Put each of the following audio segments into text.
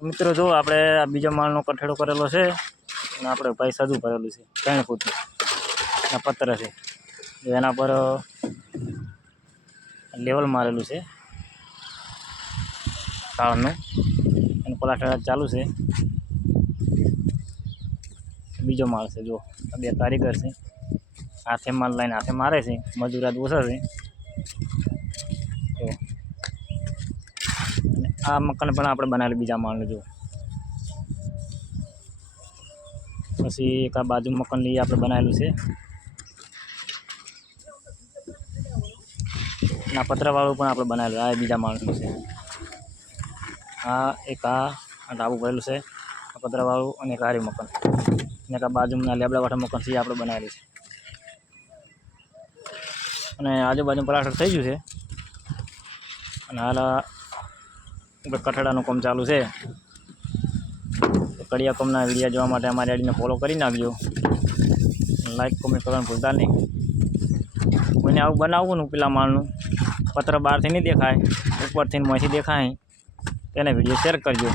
મિત્રો જો આપણે આ બીજા માળનો કઠેડો કરેલો છે અને આપણે ભાઈ સાજુ ભરેલું છે 3 ફૂટનું આ પત્ર છે એના પર લેવલ મારેલું છે કાળનું અને પ્લાસ્ટર ચાલુ છે। બીજો માળ છે જો બે કારીગર છે હાથે માલ લઈને હાથે મારે છે મજૂરાત ઓછા છે। તો આ મકાન પણ આપણે બનાવેલું બીજા માળનું જો પછી એક આ બાજુ મકાન લઈ આપણે બનાવેલું છે ના પતરાવાળું પણ આપણે બનાવેલું આ બીજા માળનું છે। આ એક આ ડાબુ ભરેલું છે પતરાવાળું અને એક આરી મકાન અને એક આ બાજુના લેબડાવાળા મકાન છે આપણે બનાવેલું છે અને આજુબાજુ પ્લાસ્ટર થઈ ગયું છે અને હાલ કઠેડાનું કામ ચાલુ છે। કડિયા કોમના વિડીયો જોવા માટે અમારી આઈડીને ફોલો કરી નાખજો, લાઈક કોમેન્ટ કરવાનું ભૂલતા નહીં। કોઈને આવું બનાવવું ને પેલા માળનું પત્ર બહારથી નહીં દેખાય ઉપરથી મોંથી દેખાય તેને વિડીયો શેર કરજો।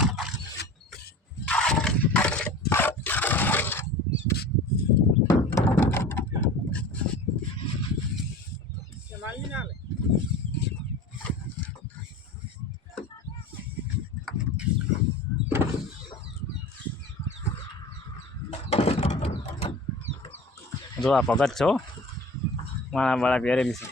જો આ ભગત છો મારા વાળા પહેરેલી છે